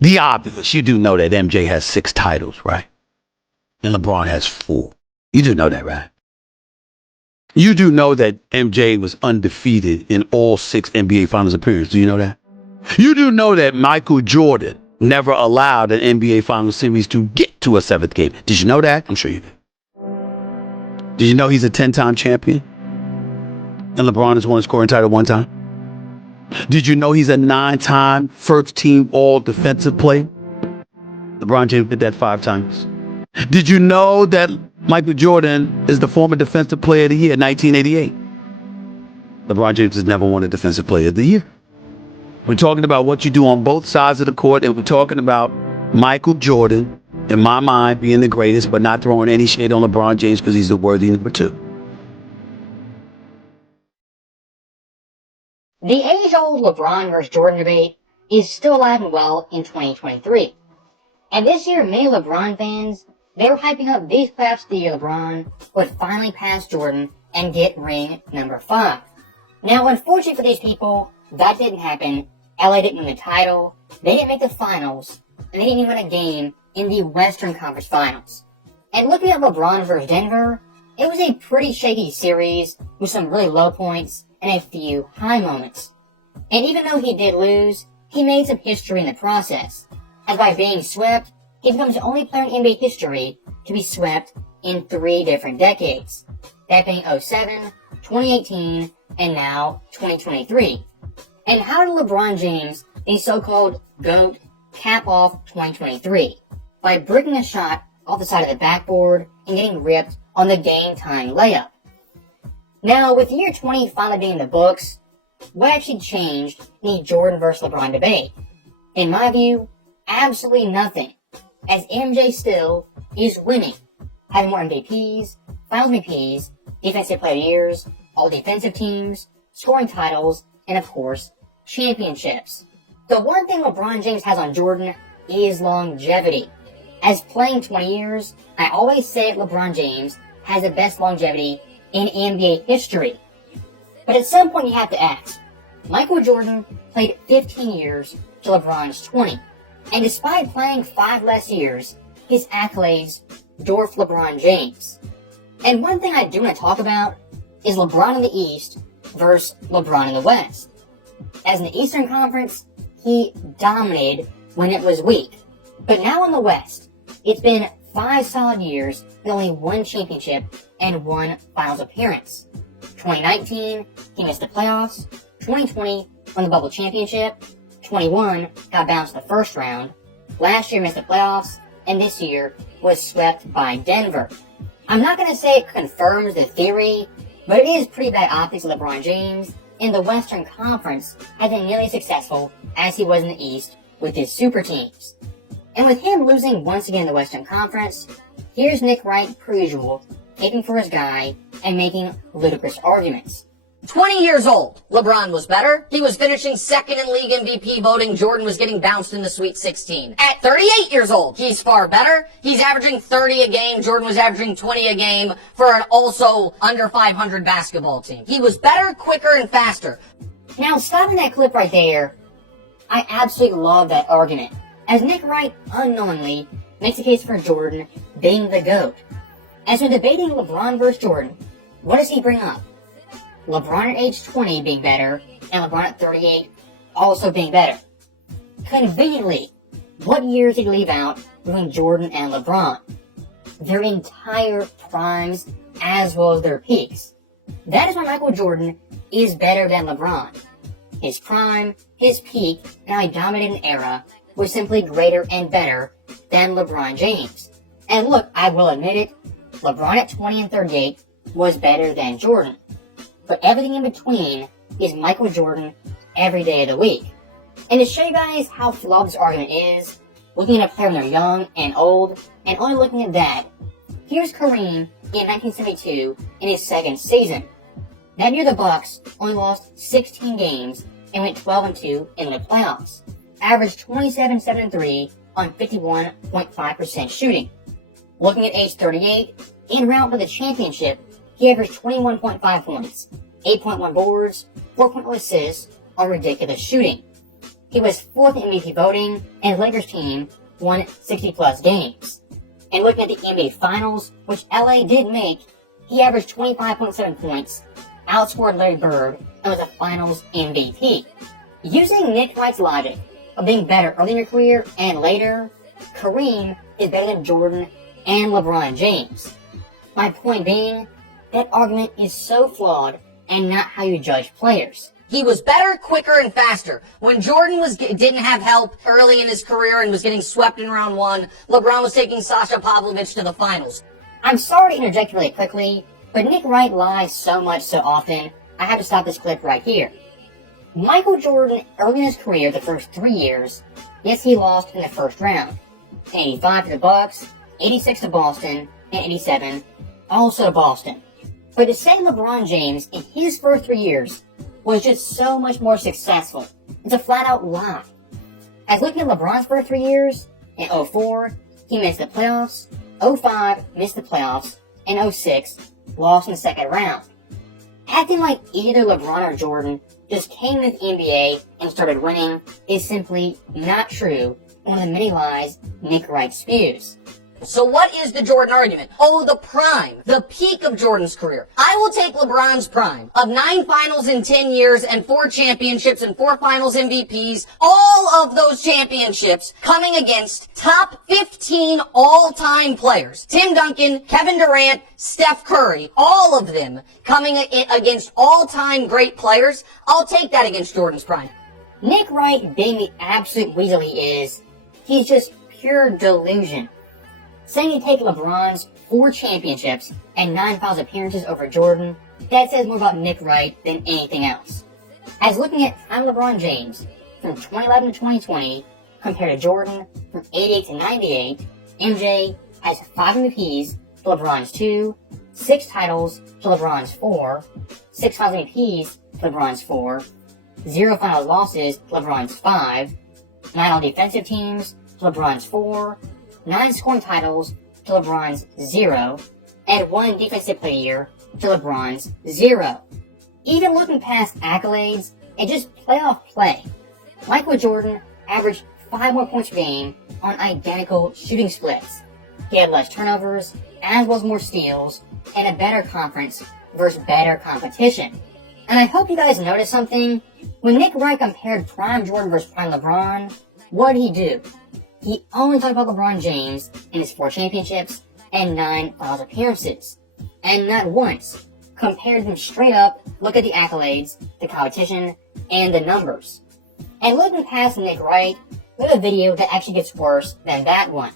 The obvious, you do know that MJ has 6 titles, right? And LeBron has 4. You do know that, right? You do know that MJ was undefeated in all 6 NBA Finals appearances. Do you know that? You do know that Michael Jordan never allowed an NBA Finals series to get to a 7th game. Did you know that? I'm sure you did. Did you know he's a 10-time champion? And LeBron has won a scoring title 1 time? Did you know he's a 9-time first-team all-defensive player? LeBron James did that 5 times. Did you know that Michael Jordan is the former Defensive Player of the Year in 1988? LeBron James has never won a Defensive Player of the Year. We're talking about what you do on both sides of the court, and we're talking about Michael Jordan, in my mind, being the greatest, but not throwing any shade on LeBron James because he's the worthy number 2. The age-old LeBron versus Jordan debate is still alive and well in 2023. And this year, many LeBron fans, they were hyping up these playoffs the year LeBron would finally pass Jordan and get ring number 5. Now, unfortunately for these people, that didn't happen. LA didn't win the title, they didn't make the finals, and they didn't even win a game in the Western Conference Finals. And looking at LeBron versus Denver, it was a pretty shaky series with some really low points and a few high moments. And even though he did lose, he made some history in the process, as by being swept, he becomes the only player in NBA history to be swept in 3 different decades. That being 07, 2018, and now 2023. And how did LeBron James, the so-called GOAT, cap off 2023? By breaking a shot off the side of the backboard and getting ripped on the game-time layup. Now, with the year 20 finally being in the books, what actually changed in the Jordan vs. LeBron debate? In my view, absolutely nothing, as MJ still is winning, having more MVPs, Finals MVPs, Defensive Player of the Years, all defensive teams, scoring titles, and of course, championships. The one thing LeBron James has on Jordan is longevity. As playing 20 years, I always say LeBron James has the best longevity in NBA history. But at some point you have to ask, Michael Jordan played 15 years to LeBron's 20. And despite playing 5 less years, his accolades dwarf LeBron James. And one thing I do want to talk about is LeBron in the East versus LeBron in the West. As in the Eastern Conference, he dominated when it was weak. But now in the West, it's been 5 solid years with only 1 championship and 1 finals appearance. 2019, he missed the playoffs. 2020, won the bubble championship. 21, got bounced in the first round. Last year missed the playoffs, and this year was swept by Denver. I'm not going to say it confirms the theory, but it is pretty bad optics of LeBron James in the Western Conference has been nearly as successful as he was in the East with his super teams. And with him losing once again in the Western Conference, here's Nick Wright, per usual, taking for his guy and making ludicrous arguments. 20 years old, LeBron was better. He was finishing second in league MVP voting. Jordan was getting bounced in the Sweet 16. At 38 years old, he's far better. He's averaging 30 a game. Jordan was averaging 20 a game for an also under 500 basketball team. He was better, quicker, and faster. Now, stopping that clip right there, I absolutely love that argument, as Nick Wright unknowingly makes a case for Jordan being the GOAT. As we're debating LeBron versus Jordan, what does he bring up? LeBron at age 20 being better, and LeBron at 38 also being better. Conveniently, what years did he leave out between Jordan and LeBron? Their entire primes as well as their peaks. That is why Michael Jordan is better than LeBron. His prime, his peak, and how he dominated an era was simply greater and better than LeBron James. And look, I will admit it, LeBron at 20 and 38 was better than Jordan. But everything in between is Michael Jordan every day of the week. And to show you guys how flawed this argument is, looking at a player when they're young and old, and only looking at that, here's Kareem in 1972 in his 2nd season. That year the Bucks only lost 16 games and went 12-2 in the playoffs. Averaged 27-7-3 on 51.5% shooting. Looking at age 38, en route for the championship, he averaged 21.5 points, 8.1 boards, 4.1 assists on ridiculous shooting. he was 4th in MVP voting, and his Lakers team won 60-plus games. And looking at the NBA Finals, which LA did make, he averaged 25.7 points, outscored Larry Bird, and was a Finals MVP. Using Nick Wright's logic of being better early in your career and later, Kareem is better than Jordan and LeBron James. My point being, that argument is so flawed and not how you judge players. He was better, quicker, and faster. When Jordan didn't have help early in his career and was getting swept in round 1, LeBron was taking Sasha Pavlovich to the finals. I'm sorry to interject really quickly, but Nick Wright lies so much so often, I have to stop this clip right here. Michael Jordan, early in his career, the first 3 years, yes, he lost in the first round. 85 to the Bucks, 86 to Boston, and 87 also to Boston. But to say LeBron James in his first 3 years was just so much more successful, it's a flat-out lie. As looking at LeBron's first 3 years, in 04, he missed the playoffs, 05, missed the playoffs, and 06, lost in the second round. Acting like either LeBron or Jordan just came into the NBA and started winning is simply not true, one of the many lies Nick Wright spews. So what is the Jordan argument? Oh, the prime, the peak of Jordan's career. I will take LeBron's prime of 9 finals in 10 years and 4 championships and 4 finals MVPs. All of those championships coming against top 15 all-time players. Tim Duncan, Kevin Durant, Steph Curry, all of them coming against all-time great players. I'll take that against Jordan's prime. Nick Wright, being the absolute weasel he is, he's just pure delusion. Saying you take LeBron's 4 championships and 9 finals appearances over Jordan, that says more about Nick Wright than anything else. As looking at time LeBron James from 2011 to 2020 compared to Jordan from 88 to 98, MJ has 5 MVPs to LeBron's 2, 6 titles to LeBron's 4, 6 finals MVPs to LeBron's 4, 0 finals losses to LeBron's 5, 9 all-defensive teams to LeBron's 4, 9 scoring titles to LeBron's 0, and 1 defensive player year to LeBron's 0. Even looking past accolades and just playoff play, Michael Jordan averaged 5 more points per game on identical shooting splits. He had less turnovers, as well as more steals, and a better conference versus better competition. And I hope you guys noticed something. When Nick Wright compared prime Jordan versus prime LeBron, what did he do? He only talked about LeBron James in his 4 championships and 9 finals appearances. And not once compared them straight up, look at the accolades, the competition, and the numbers. And looking past Nick Wright, we have a video that actually gets worse than that one.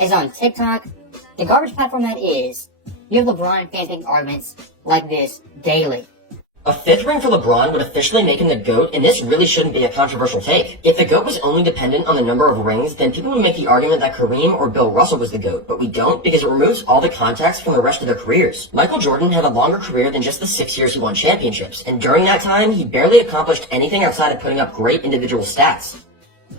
It's on TikTok, the garbage platform that is. You have LeBron fans making arguments like this daily. A 5th ring for LeBron would officially make him the GOAT, and this really shouldn't be a controversial take. If the GOAT was only dependent on the number of rings, then people would make the argument that Kareem or Bill Russell was the GOAT, but we don't because it removes all the context from the rest of their careers. Michael Jordan had a longer career than just the 6 years he won championships, and during that time, he barely accomplished anything outside of putting up great individual stats.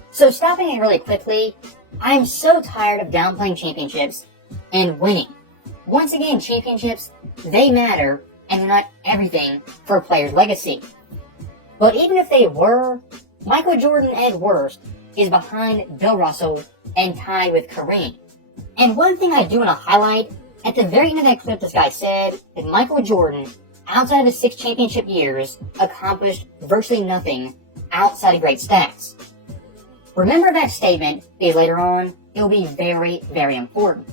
So stopping it really quickly, I am so tired of downplaying championships and winning. Once again, championships, they matter, and they're not everything for a player's legacy. But even if they were, Michael Jordan at worst is behind Bill Russell and tied with Kareem. And one thing I do want to highlight, at the very end of that clip this guy said that Michael Jordan, outside of his 6 championship years, accomplished virtually nothing outside of great stats. Remember that statement, because later on, it will be very, very important.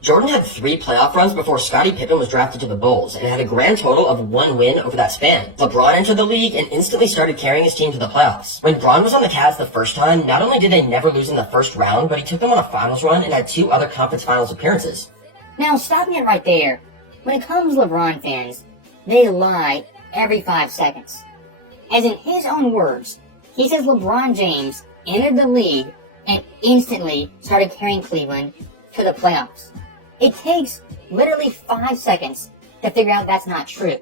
Jordan had 3 playoff runs before Scottie Pippen was drafted to the Bulls, and had a grand total of 1 win over that span. LeBron entered the league and instantly started carrying his team to the playoffs. When Bron was on the Cavs the first time, not only did they never lose in the first round, but he took them on a finals run and had 2 other conference finals appearances. Now, stopping it right there, when it comes to LeBron fans, they lie every 5 seconds. As in his own words, he says LeBron James entered the league and instantly started carrying Cleveland to the playoffs. It takes literally 5 seconds to figure out that's not true.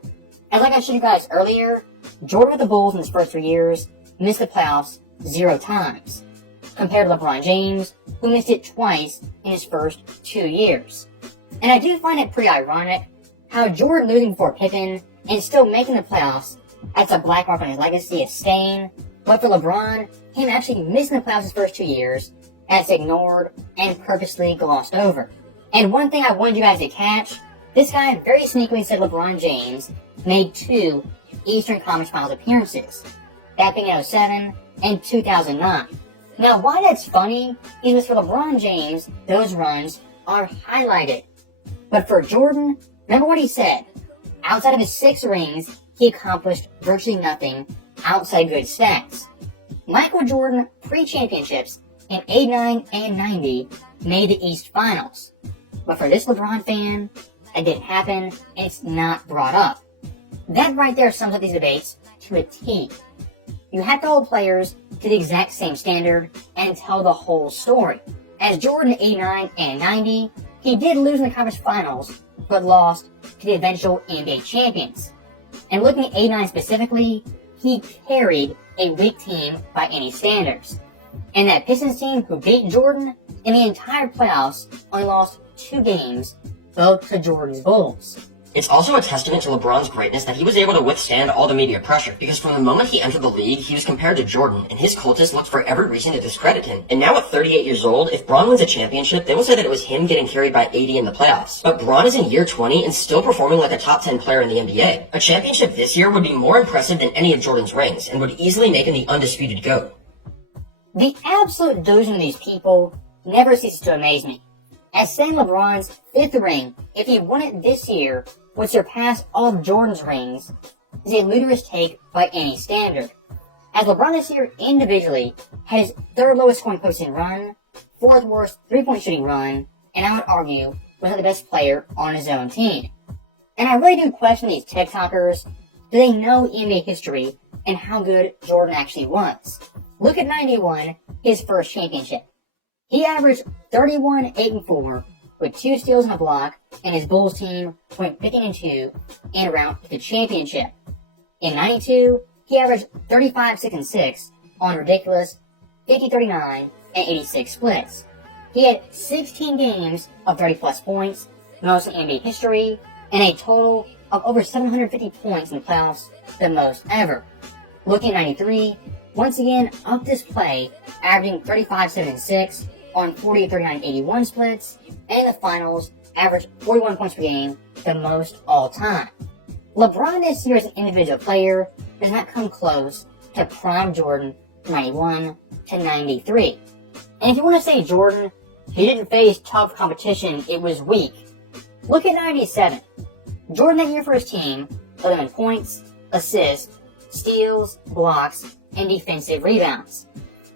And like I showed you guys earlier, Jordan with the Bulls in his first 3 years missed the playoffs 0 times, compared to LeBron James, who missed it twice in his first 2 years. And I do find it pretty ironic how Jordan losing before Pippen and still making the playoffs, that's a black mark on his legacy of staying, But for LeBron, him actually missing the playoffs his first 2 years, that's ignored and purposely glossed over. And one thing I wanted you guys to catch, this guy very sneakily said LeBron James made 2 Eastern Conference Finals appearances, that being in 07 and 2009. Now, why that's funny is because for LeBron James, those runs are highlighted. But for Jordan, remember what he said. Outside of his 6 rings, he accomplished virtually nothing outside good stats. Michael Jordan, pre-championships in 89 and 90, made the East Finals. But for this LeBron fan, that didn't happen, and it's not brought up. That right there sums up these debates to a T. You have to hold players to the exact same standard and tell the whole story. As Jordan in 89 and 90, he did lose in the conference finals, but lost to the eventual NBA champions. And looking at 89 specifically, he carried a weak team by any standards. And that Pistons team who beat Jordan in the entire playoffs only lost 2 games, both to Jordan's Bulls. It's also a testament to LeBron's greatness that he was able to withstand all the media pressure, because from the moment he entered the league, he was compared to Jordan, and his cultists looked for every reason to discredit him. And now at 38 years old, if Bron wins a championship, they will say that it was him getting carried by 80 in the playoffs. But Bron is in year 20 and still performing like a top 10 player in the NBA. A championship this year would be more impressive than any of Jordan's rings, and would easily make him the undisputed GOAT. The absolute delusion of these people never ceases to amaze me. As saying LeBron's 5th ring, if he won it this year, would surpass all of Jordan's rings, is a ludicrous take by any standard. As LeBron this year individually had his 3rd lowest scoring postseason run, 4th worst 3-point shooting run, and I would argue was not the best player on his own team. And I really do question these TikTokers. Do they know NBA history and how good Jordan actually was? Look at 91, his first championship. He averaged 31, 8, and 4, with 2 steals and a block, and his Bulls team went 15-2 and route to the championship. In 92, he averaged 35, 6, and 6 on ridiculous 50, 39, and 86 splits. He had 16 games of 30-plus points, most in NBA history, and a total of over 750 points in the playoffs, the most ever. Looking at 93, once again up this play, averaging 35, 7, and 6 on 40, 39, 81 splits, and in the finals, averaged 41 points per game, the most all time. LeBron this year as an individual player does not come close to prime Jordan from 91 to 93. And if you want to say Jordan, he didn't face tough competition, it was weak. Look at 97. Jordan that year for his team led them in points, assists, steals, blocks, and defensive rebounds.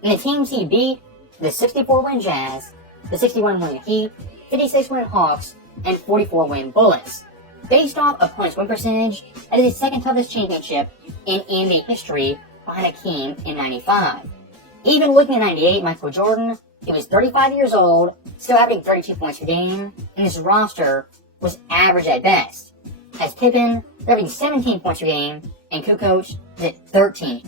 And the teams he beat, the 64-win Jazz, the 61-win Heat, 56-win Hawks, and 44-win Bullets. Based off opponent's win percentage, that is the 2nd toughest championship in NBA history behind Hakeem in 95. Even looking at 98, Michael Jordan, he was 35 years old, still averaging 32 points per game, and his roster was average at best. As Pippen, averaging 17 points per game, and Kukoc was at 13.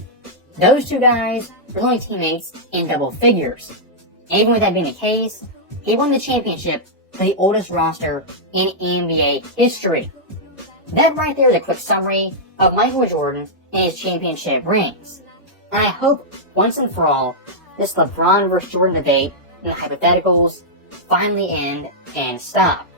Those 2 guys were only teammates in double figures. Even with that being the case, he won the championship for the oldest roster in NBA history. That right there is a quick summary of Michael Jordan and his championship rings. And I hope, once and for all, this LeBron versus Jordan debate and the hypotheticals finally end and stop.